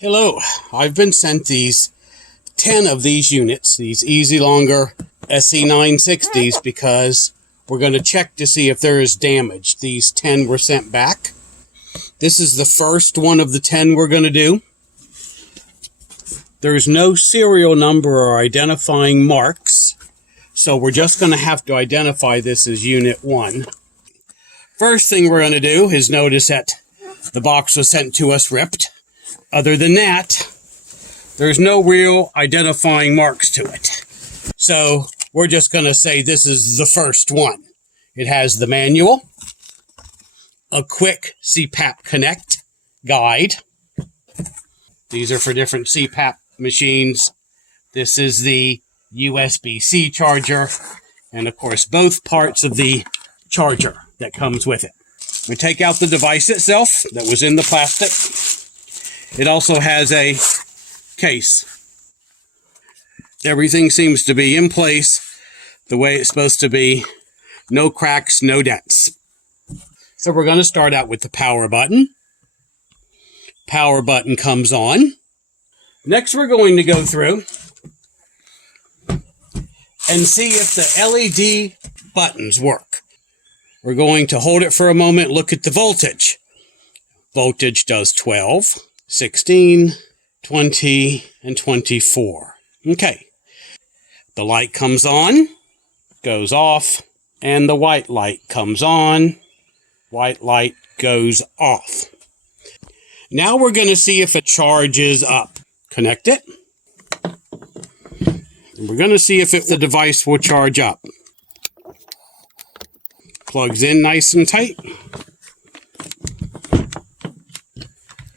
Hello, I've been sent these 10 of these units, these EasyLonger SE960s, because we're going to check to see if there is damage. These 10 were sent back. This is the first one of the 10 we're going to do. There's no serial number or identifying marks, so we're just going to have to identify this as Unit 1. First thing we're going to do is notice that the box was sent to us ripped. Other than that, there's no real identifying marks to it. So we're just going to say this is the first one. It has the manual, a quick CPAP Connect guide. These are for different CPAP machines. This is the USB-C charger, and of course both parts of the charger that comes with it. We take out the device itself that was in the plastic. It also has a case. Everything seems to be in place the way it's supposed to be. No cracks, no dents. So we're going to start out with the power button. Power button comes on. Next we're going to go through and see if the LED buttons work. We're going to hold it for a moment, look at the voltage. Voltage does 12. 16, 20, and 24. Okay. The light comes on, goes off, and the white light comes on, white light goes off. Now we're going to see if it charges up. Connect it. And we're going to see if the device will charge up. Plugs in nice and tight.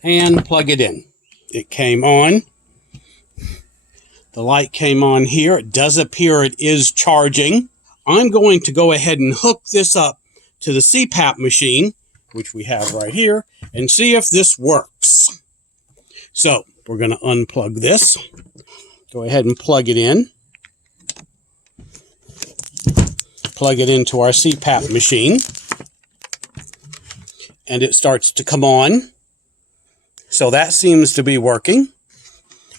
And plug it in. It came on. The light came on here. It does appear it is charging. I'm going to go ahead and hook this up to the CPAP machine, which we have right here, and see if this works. So we're going to unplug this. Go ahead and plug it in. Plug it into our CPAP machine. And it starts to come on. So that seems to be working.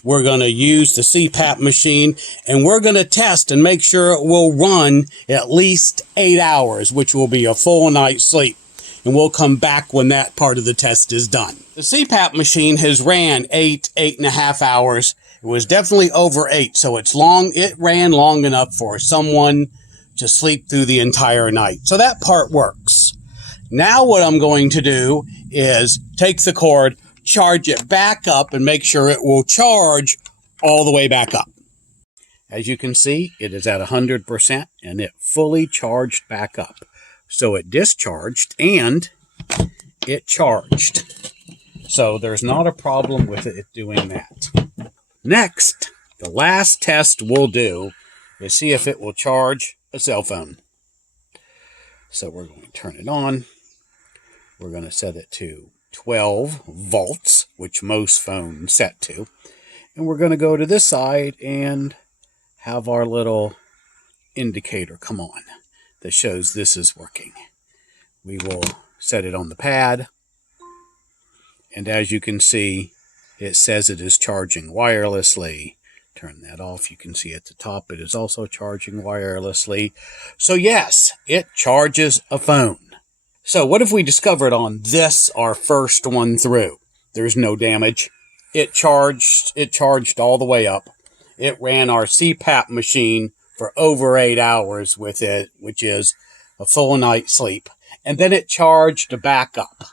We're going to use the CPAP machine and we're going to test and make sure it will run at least 8 hours, which will be a full night's sleep. And we'll come back when that part of the test is done. The CPAP machine has ran 8.5 hours. It was definitely over 8, so it's long. It ran long enough for someone to sleep through the entire night. So that part works. Now what I'm going to do is take the cord, charge it back up, and make sure it will charge all the way back up. As you can see, it is at 100% and it fully charged back up. So it discharged and it charged. So there's not a problem with it doing that. Next, the last test we'll do is see if it will charge a cell phone. So we're going to turn it on. We're going to set it to 12 volts, which most phones set to. And we're going to go to this side and have our little indicator come on that shows this is working. We will set it on the pad. And as you can see, it says it is charging wirelessly. Turn that off. You can see at the top it is also charging wirelessly. So yes, it charges a phone. So what if we discovered on this, our first one through? There's no damage. It charged all the way up. It ran our CPAP machine for over 8 hours with it, which is a full night's sleep. And then it charged back up.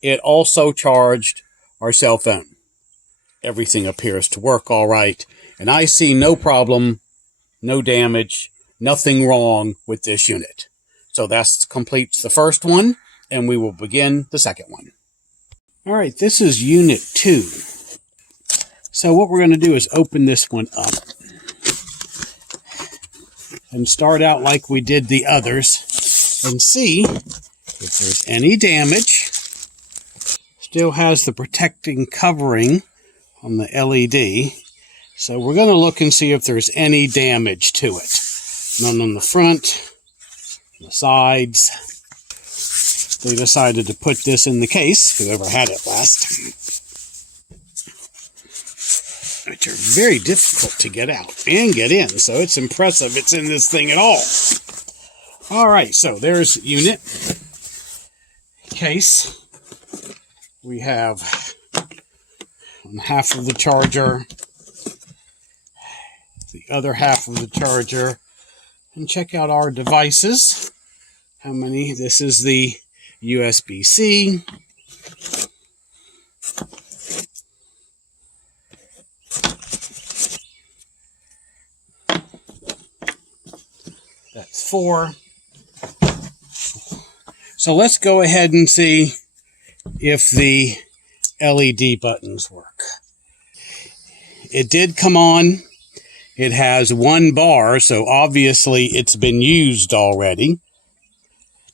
It also charged our cell phone. Everything appears to work all right. And I see no problem, no damage, nothing wrong with this unit. So that completes the first one, and we will begin the second one. All right, this is Unit 2. So what we're going to do is open this one up and start out like we did the others and see if there's any damage. Still has the protecting covering on the LED. So we're going to look and see if there's any damage to it. None on the front. The sides. They decided to put this in the case, whoever had it last. which are very difficult to get out and get in. So it's impressive it's in this thing at all. All right, so there's unit, case. We have half of the charger, the other half of the charger, and check out our devices. How many? This is the USB-C. That's 4. So let's go ahead and see if the LED buttons work. It did come on. It has 1 bar, so obviously it's been used already.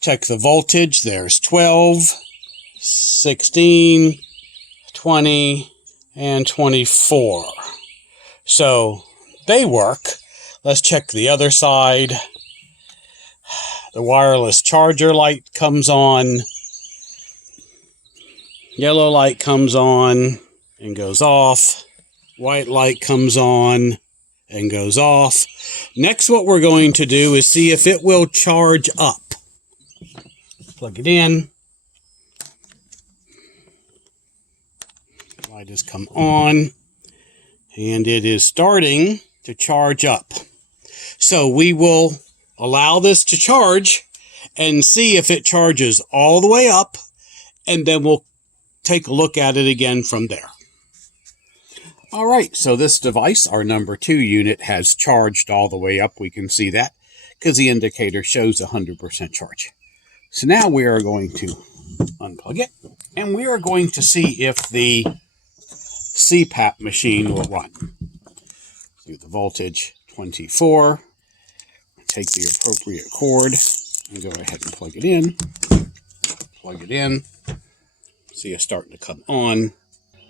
Check the voltage. There's 12, 16, 20, and 24. So they work. Let's check the other side. The wireless charger light comes on. Yellow light comes on and goes off. White light comes on and goes off. Next, what we're going to do is see if it will charge up. Plug it in. Light has come on. And it is starting to charge up. So we will allow this to charge and see if it charges all the way up. And then we'll take a look at it again from there. All right, so this device, our number 2 unit, has charged all the way up. We can see that because the indicator shows 100% charge. So now we are going to unplug it, and we are going to see if the CPAP machine will run. Do the voltage 24. Take the appropriate cord and go ahead and plug it in. Plug it in. See it starting to come on.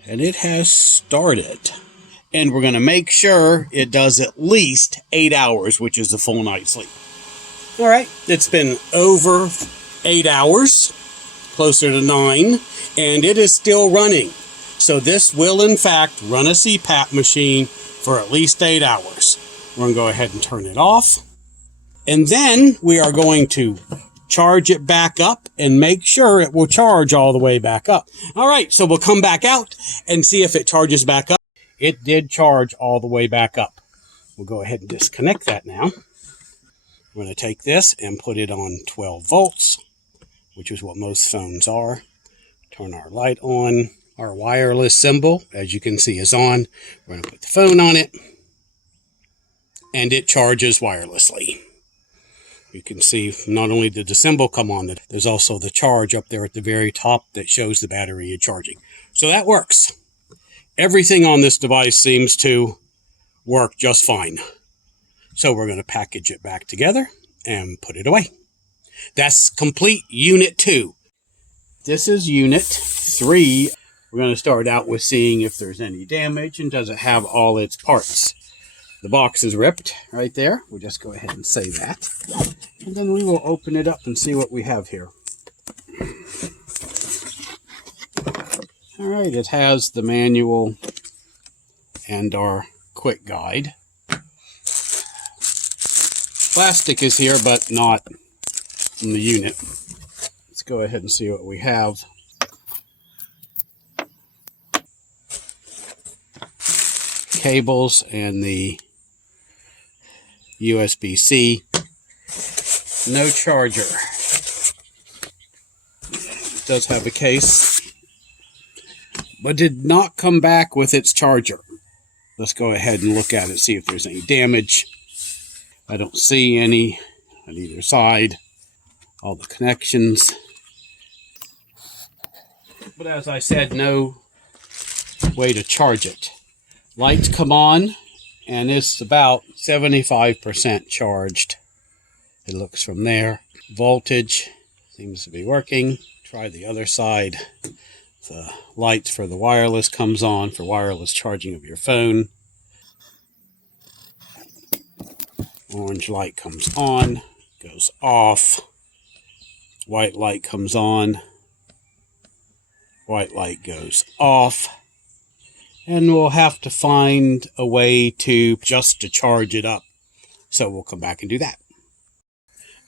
And it has started. And we're going to make sure it does at least 8 hours, which is a full night's sleep. All right, it's been over 8 hours, closer to 9, and it is still running. So this will, in fact, run a CPAP machine for at least 8 hours. We're going to go ahead and turn it off. And then we are going to charge it back up and make sure it will charge all the way back up. All right, so we'll come back out and see if it charges back up. It did charge all the way back up. We'll go ahead and disconnect that now. We're going to take this and put it on 12 volts, which is what most phones are. Turn our light on. Our wireless symbol, as you can see, is on. We're going to put the phone on it, and it charges wirelessly. You can see not only did the symbol come on, there's also the charge up there at the very top that shows the battery is charging. So that works. Everything on this device seems to work just fine. So we're going to package it back together and put it away. That's complete Unit 2. This is Unit 3. We're going to start out with seeing if there's any damage and does it have all its parts. The box is ripped right there. We'll just go ahead and say that. And then we will open it up and see what we have here. All right, it has the manual and our quick guide. Plastic is here, but not in the unit. Let's go ahead and see what we have. Cables and the USB-C. No charger. It does have a case, but did not come back with its charger. Let's go ahead and look at it, see if there's any damage. I don't see any on either side. All the connections. But as I said, no way to charge it. Lights come on, and it's about 75% charged. It looks from there. Voltage seems to be working. Try the other side. The lights for the wireless comes on for wireless charging of your phone. Orange light comes on, goes off. White light comes on. White light goes off. and we'll have to find a way to charge it up. So we'll come back and do that.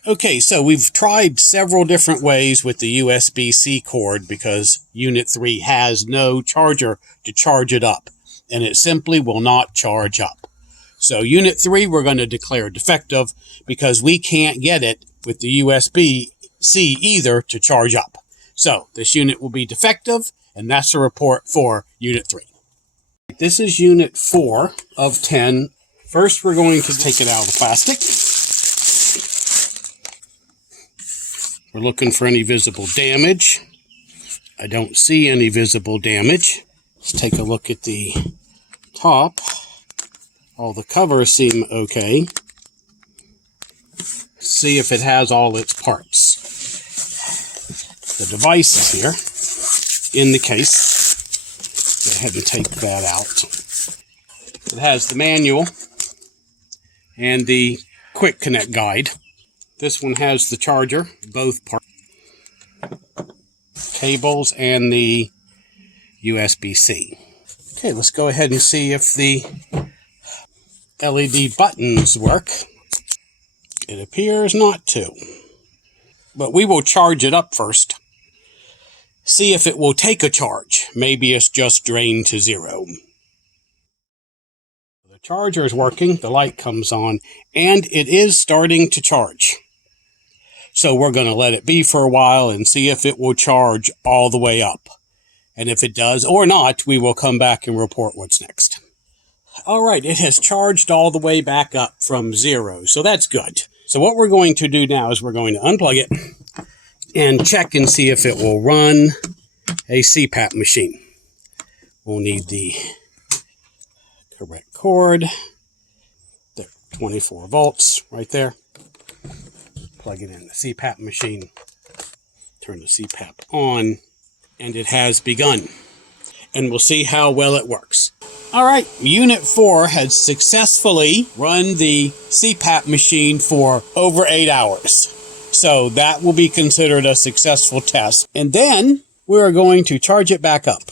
Okay, so we've tried several different ways with the USB-C cord because Unit 3 has no charger to charge it up, and it simply will not charge up. So Unit 3 we're going to declare defective because we can't get it with the USB-C either to charge up. So this unit will be defective, and that's a report for Unit 3. This is Unit 4 of 10. First, we're going to take it out of the plastic. We're looking for any visible damage. I don't see any visible damage. Let's take a look at the top. All the covers seem okay. See if it has all its parts. The device is here in the case. Go ahead and take that out. It has the manual and the quick connect guide. This one has the charger, both parts, cables, and the USB-C. Okay, let's go ahead and see if the LED buttons work. It appears not to. But we will charge it up first. See if it will take a charge. Maybe it's just drained to 0. The charger is working, the light comes on, and it is starting to charge. So we're going to let it be for a while and see if it will charge all the way up. And if it does or not, we will come back and report what's next. All right, it has charged all the way back up from 0, so that's good. So what we're going to do now is we're going to unplug it and check and see if it will run a CPAP machine. We'll need the correct cord. There, 24 volts right there. Plug it in the CPAP machine, turn the CPAP on, and it has begun. And we'll see how well it works. All right, Unit 4 has successfully run the CPAP machine for over 8 hours. So that will be considered a successful test. And then we're going to charge it back up.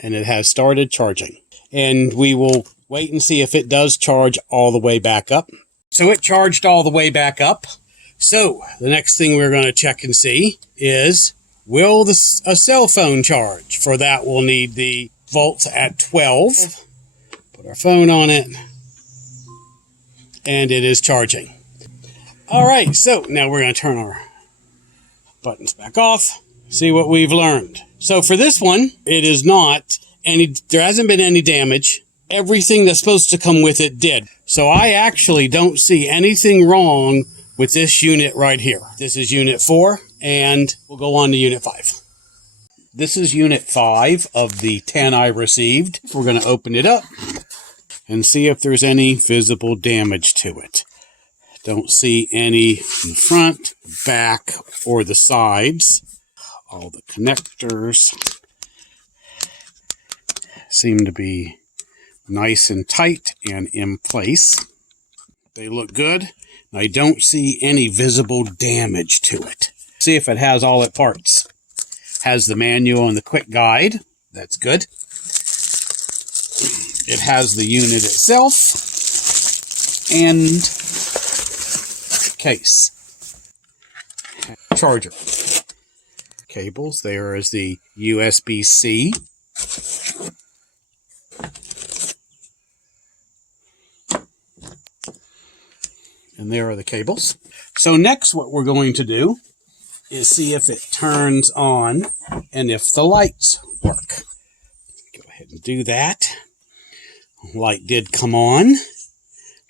And it has started charging. And we will wait and see if it does charge all the way back up. So it charged all the way back up. So the next thing we're going to check and see is, will a cell phone charge? For that, we'll need the volts at 12. Put our phone on it. And it is charging. All right, so now we're going to turn our buttons back off. See what we've learned. So for this one, it is not there hasn't been any damage. Everything that's supposed to come with it did. So I actually don't see anything wrong with this unit right here. This is Unit 4, and we'll go on to Unit 5. This is Unit 5 of the 10 I received. We're going to open it up and see if there's any visible damage to it. Don't see any in the front, back, or the sides. All the connectors seem to be nice and tight and in place. They look good. I don't see any visible damage to it. See if it has all its parts. Has the manual and the quick guide. That's good. It has the unit itself and case. Charger. Cables. There is the USB-C. And there are the cables. So next what we're going to do is see if it turns on and if the lights work. Go ahead and do that. Light did come on.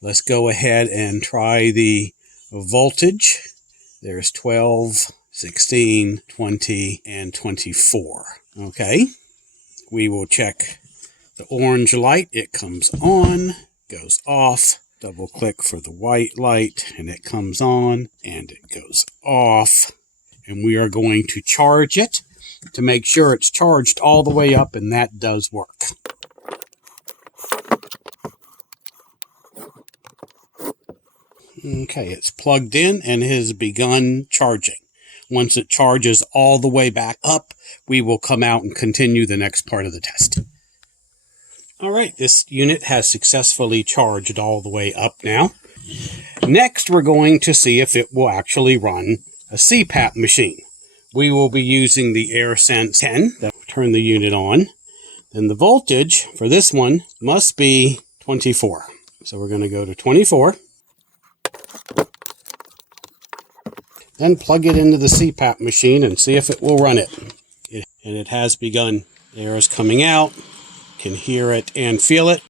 Let's go ahead and try the voltage. There's 12, 16, 20, and 24. Okay. We will check the orange light. It comes on, goes off. Double click for the white light and it comes on and it goes off. And we are going to charge it to make sure it's charged all the way up, and that does work. Okay, it's plugged in and has begun charging. Once it charges all the way back up, we will come out and continue the next part of the test. All right, this unit has successfully charged all the way up now. Next, we're going to see if it will actually run a CPAP machine. We will be using the AirSense 10. That will turn the unit on. Then the voltage for this one must be 24. So we're going to go to 24. Then plug it into the CPAP machine and see if it will run it. And it has begun. Air is coming out. Can hear it and feel it.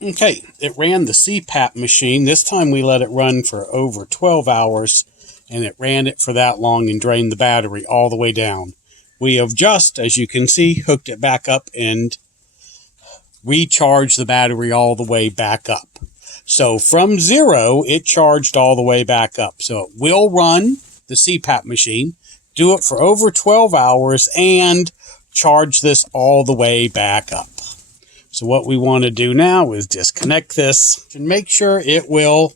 Okay, it ran the CPAP machine. This time we let it run for over 12 hours, and it ran it for that long and drained the battery all the way down. We have just, as you can see, hooked it back up and recharged the battery all the way back up. So from 0, it charged all the way back up. So it will run the CPAP machine, do it for over 12 hours, and charge this all the way back up. So what we want to do now is disconnect this and make sure it will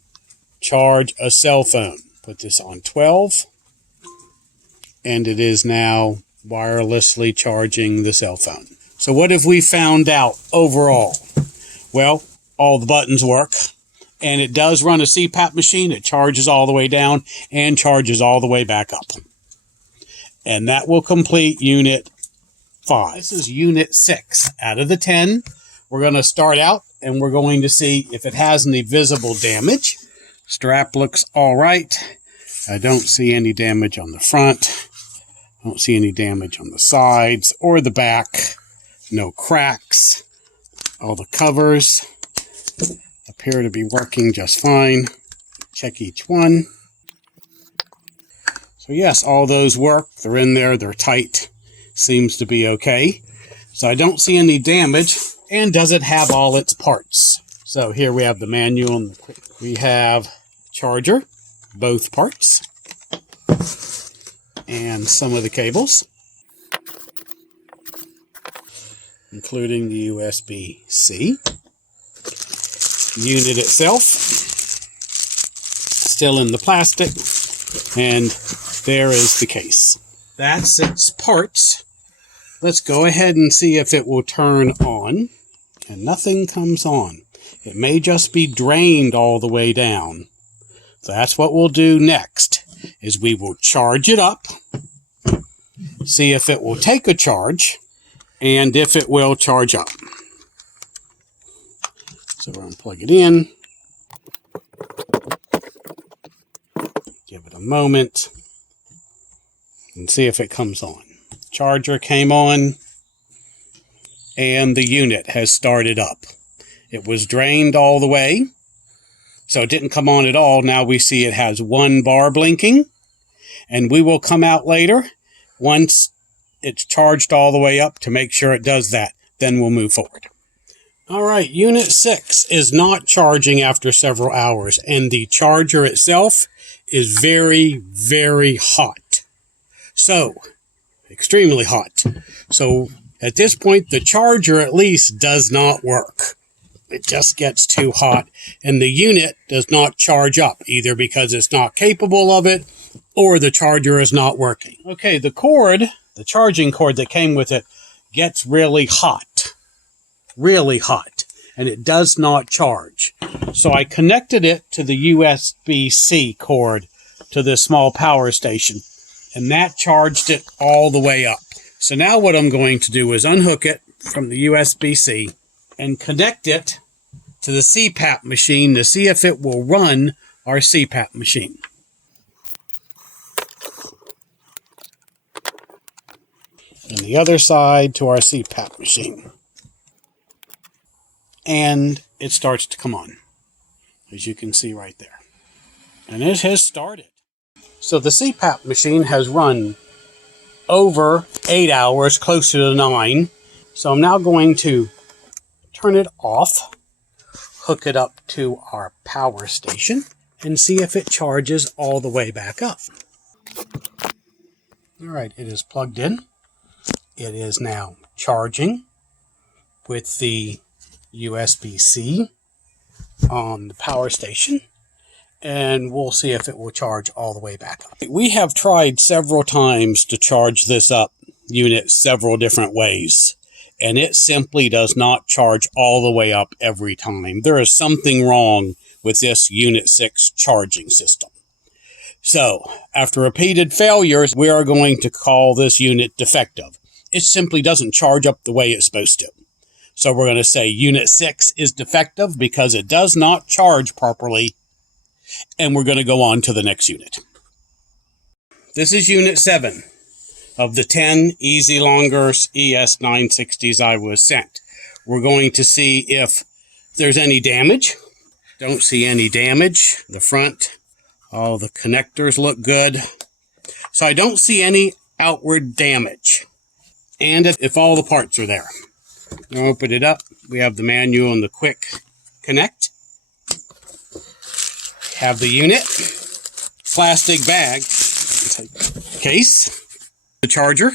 charge a cell phone. Put this on 12, and it is now wirelessly charging the cell phone. So what have we found out overall? Well, all the buttons work, and it does run a CPAP machine. It charges all the way down and charges all the way back up. And that will complete Unit 5. This is Unit 6 out of the 10. We're going to start out, and we're going to see if it has any visible damage. Strap looks all right. I don't see any damage on the front. I don't see any damage on the sides or the back. No cracks. All the covers appear to be working just fine. Check each one. So yes, all those work. They're in there. They're tight. Seems to be okay. So I don't see any damage. And does it have all its parts? So here we have the manual and we have charger, both parts, and some of the cables, including the USB-C. Unit itself, still in the plastic, and there is the case. That's its parts. Let's go ahead and see if it will turn on. And nothing comes on. It may just be drained all the way down. So that's what we'll do next, is we will charge it up, see if it will take a charge, and if it will charge up. So we're going to plug it in. Give it a moment and see if it comes on. Charger came on. And the unit has started up. It was drained all the way, so it didn't come on at all. Now we see it has one bar blinking, and we will come out later once it's charged all the way up to make sure it does that. Then we'll move forward. All right, Unit 6 is not charging after several hours, and the charger itself is very, very hot. So, extremely hot. So, at this point, the charger at least does not work. It just gets too hot, and the unit does not charge up, either because it's not capable of it or the charger is not working. Okay, the cord, the charging cord that came with it, gets really hot, and it does not charge. So I connected it to the USB-C cord to this small power station, and that charged it all the way up. So now what I'm going to do is unhook it from the USB-C and connect it to the CPAP machine to see if it will run our CPAP machine. And the other side to our CPAP machine. And it starts to come on, as you can see right there. And it has started. So the CPAP machine has run over 8 hours, closer to 9. So I'm now going to turn it off, hook it up to our power station, and see if it charges all the way back up. All right, it is plugged in. It is now charging with the USB-C on the power station, and we'll see if it will charge all the way back up. We have tried several times to charge this up unit several different ways, and it simply does not charge all the way up every time. There is something wrong with this Unit 6 charging system. So, after repeated failures, we are going to call this unit defective. It simply doesn't charge up the way it's supposed to. So we're going to say Unit 6 is defective because it does not charge properly, and we're going to go on to the next unit. This is Unit 7 of the 10 EasyLonger ES960s I was sent. We're going to see if there's any damage. Don't see any damage. The front, all the connectors look good. So I don't see any outward damage. And if all the parts are there. I'll open it up. We have the manual and the quick connect. Have the unit, plastic bag, case, the charger,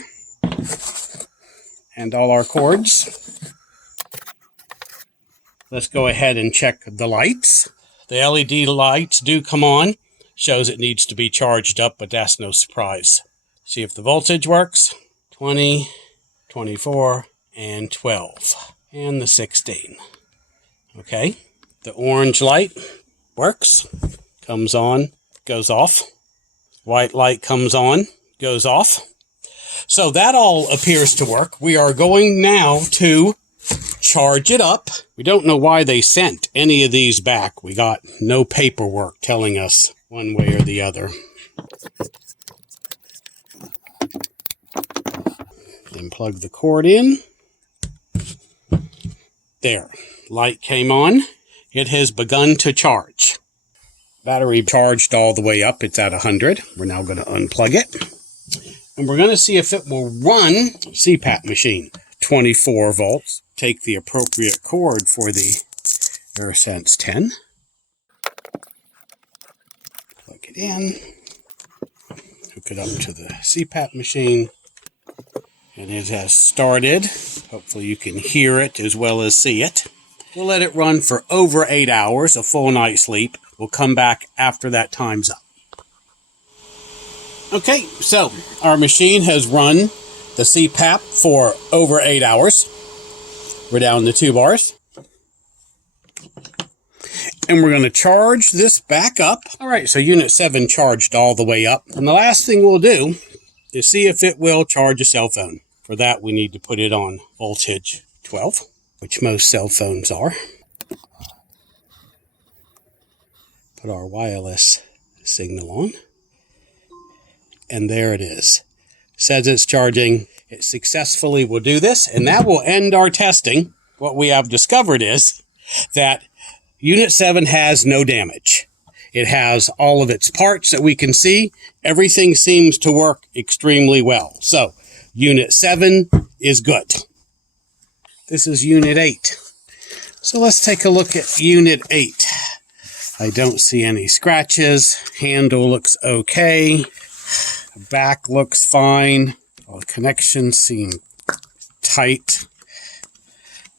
and all our cords. Let's go ahead and check the lights. The LED lights do come on. Shows it needs to be charged up, but that's no surprise. See if the voltage works. 20, 24, and 12, and the 16. Okay, the orange light works, comes on, goes off. White light comes on, goes off. So that all appears to work. We are going now to charge it up. We don't know why they sent any of these back. We got no paperwork telling us one way or the other. Then plug the cord in. There, light came on. It has begun to charge. Battery charged all the way up. It's at 100. We're now going to unplug it. And we're going to see if it will run CPAP machine. 24 volts. Take the appropriate cord for the AirSense 10. Plug it in. Hook it up to the CPAP machine. And it has started. Hopefully you can hear it as well as see it. We'll let it run for over 8 hours, a full night's sleep. We'll come back after that time's up. Okay, so our machine has run the CPAP for over 8 hours. We're down to 2 bars. And we're going to charge this back up. All right, so Unit 7 charged all the way up. And the last thing we'll do is see if it will charge a cell phone. For that, we need to put it on voltage 12, which most cell phones are. Put our wireless signal on. And there it is. Says it's charging. It successfully will do this, and that will end our testing. What we have discovered is that Unit 7 has no damage. It has all of its parts that we can see. Everything seems to work extremely well. So, Unit 7 is good. This is Unit 8. So let's take a look at Unit 8. I don't see any scratches. Handle looks okay. Back looks fine. All the connections seem tight.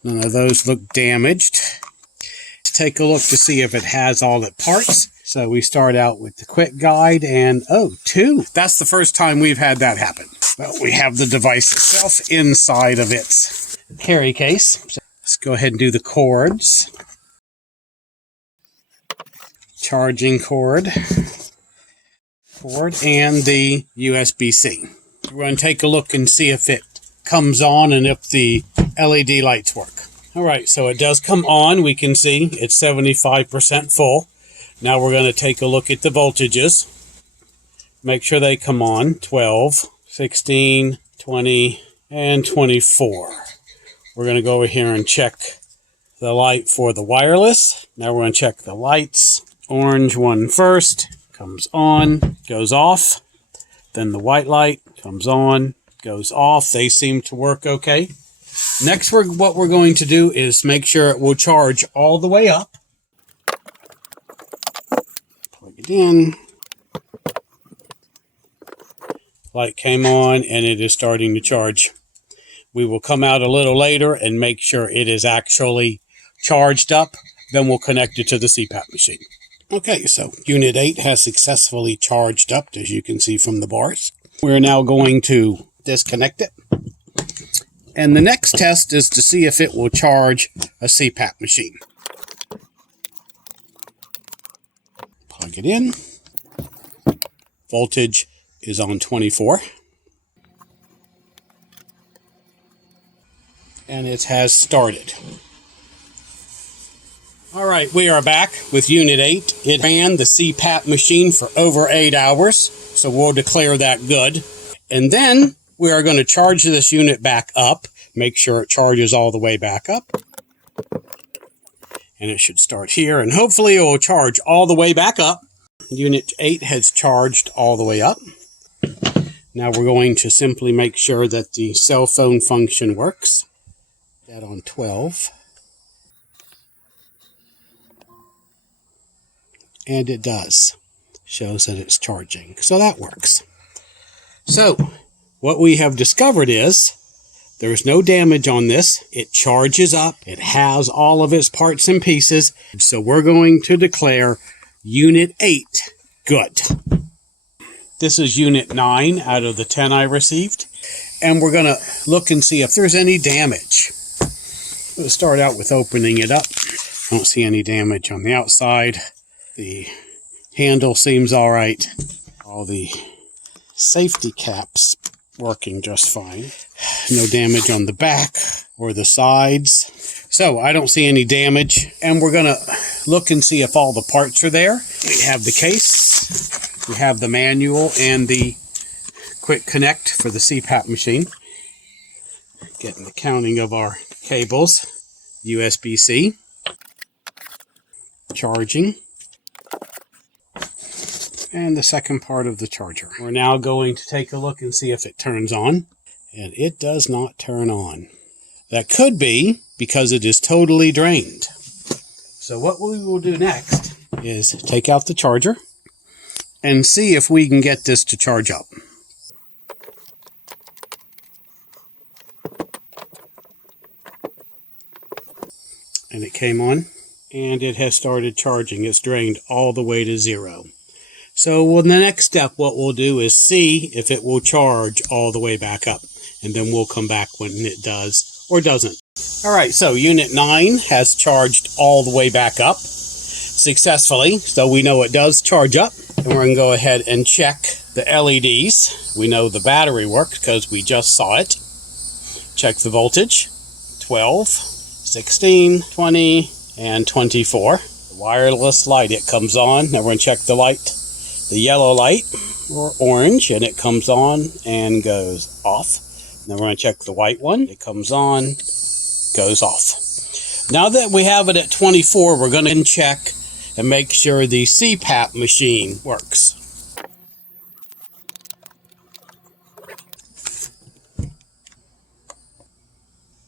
None of those look damaged. Let's take a look to see if it has all the parts. So we start out with the quick guide and, oh, 2. That's the first time we've had that happen. Well, we have the device itself inside of its carry case. So let's go ahead and do the cords. Charging cord. And the USB-C. We're going to take a look and see if it comes on and if the LED lights work. All right, so it does come on. We can see it's 75% full. Now we're going to take a look at the voltages. Make sure they come on. 12, 16, 20, and 24. We're going to go over here and check the light for the wireless. Now we're going to check the lights. Orange one first. Comes on, goes off. Then the white light comes on, goes off. They seem to work okay. Next, what we're going to do is make sure it will charge all the way up. Plug it in. Light came on and it is starting to charge. We will come out a little later and make sure it is actually charged up. Then we'll connect it to the CPAP machine. Okay, so Unit 8 has successfully charged up, as you can see from the bars. We're now going to disconnect it. And the next test is to see if it will charge a CPAP machine. Plug it in. Voltage is on 24. And it has started. All right, we are back with Unit 8. It ran the CPAP machine for over 8 hours, so we'll declare that good. And then we are going to charge this unit back up, make sure it charges all the way back up. And it should start here, and hopefully it will charge all the way back up. Unit 8 has charged all the way up. Now we're going to simply make sure that the cell phone function works. That on 12. And it does. Shows that it's charging. So that works. So what we have discovered is there's no damage on this. It charges up. It has all of its parts and pieces. So we're going to declare Unit 8 good. This is Unit 9 out of the 10 I received. And we're going to look and see if there's any damage. We'll start out with opening it up. I don't see any damage on the outside. The handle seems all right. All the safety caps working just fine. No damage on the back or the sides. So I don't see any damage. And we're going to look and see if all the parts are there. We have the case. We have the manual and the quick connect for the CPAP machine. Getting the counting of our cables. USB-C. Charging. And the second part of the charger. We're now going to take a look and see if it turns on. And it does not turn on. That could be because it is totally drained. So what we will do next is take out the charger and see if we can get this to charge up. And it came on and it has started charging. It's drained all the way to 0. So the next step, what we'll do is see if it will charge all the way back up. And then we'll come back when it does or doesn't. All right, so Unit 9 has charged all the way back up successfully. So we know it does charge up. And we're going to go ahead and check the LEDs. We know the battery worked because we just saw it. Check the voltage, 12, 16, 20, and 24. The wireless light, it comes on. Now we're going to check the light. The yellow light, or orange, and it comes on and goes off. Now we're going to check the white one. It comes on, goes off. Now that we have it at 24, we're going to check and make sure the CPAP machine works.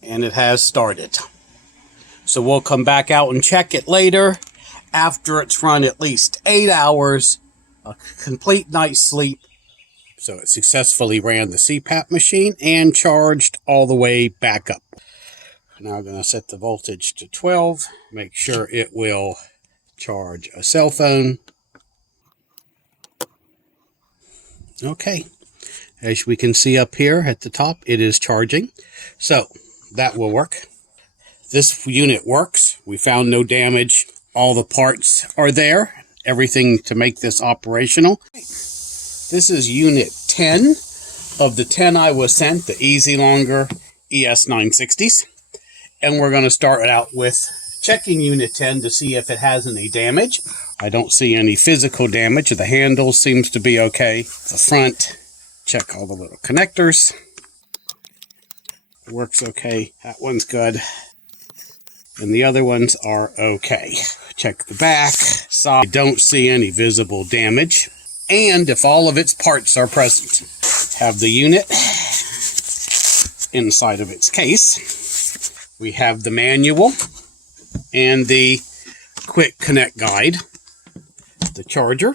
And it has started. So we'll come back out and check it later after it's run at least 8 hours. A complete night's sleep. So it successfully ran the CPAP machine and charged all the way back up. Now I'm going to set the voltage to 12. Make sure it will charge a cell phone. Okay. As we can see up here at the top, it is charging. So that will work. This unit works. We found no damage. All the parts are there. Everything to make this operational. This is Unit 10 of the 10 I was sent, the EasyLonger ES960s. And we're going to start out with checking Unit 10 to see if it has any damage. I don't see any physical damage. The handle seems to be okay. The front, check all the little connectors. It works okay. That one's good. And the other ones are okay. Check the back, side. I don't see any visible damage. And if all of its parts are present, have the unit inside of its case. We have the manual and the quick connect guide. The charger,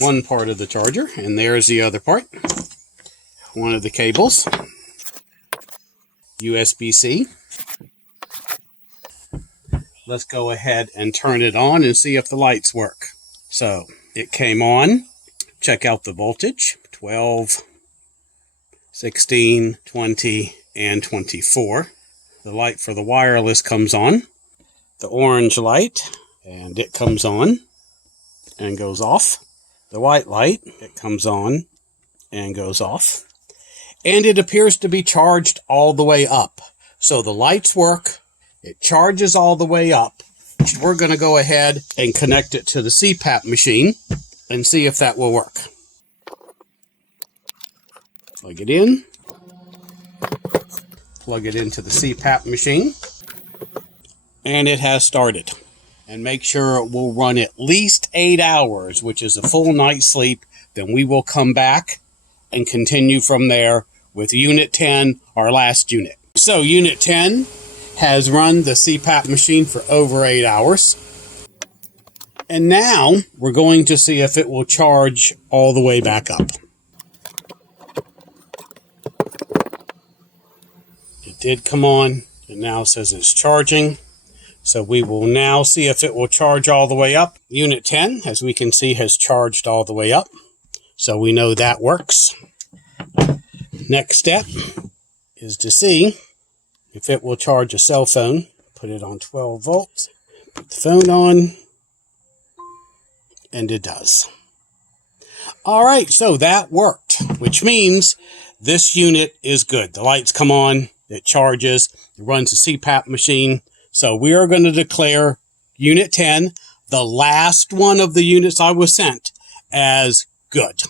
one part of the charger, and there's the other part. One of the cables, USB-C. let's go ahead and turn it on and see if the lights work. So it came on. Check out the voltage, 12, 16, 20, and 24. The light for the wireless comes on. The orange light, and it comes on and goes off. The white light, it comes on and goes off. And it appears to be charged all the way up. So the lights work. It charges all the way up. We're going to go ahead and connect it to the CPAP machine and see if that will work. Plug it in. Plug it into the CPAP machine. And it has started. And make sure it will run at least 8 hours, which is a full night's sleep. Then we will come back and continue from there with Unit 10, our last unit. So Unit 10 has run the CPAP machine for over 8 hours. And now we're going to see if it will charge all the way back up. It did come on. It now says it's charging. So we will now see if it will charge all the way up. Unit 10, as we can see, has charged all the way up. So we know that works. Next step is to see if it will charge a cell phone. Put it on 12 volts. Put the phone on. And it does. All right, so that worked, which means this unit is good. The lights come on. It charges. It runs the CPAP machine. So we are going to declare Unit 10, the last one of the units I was sent, as good.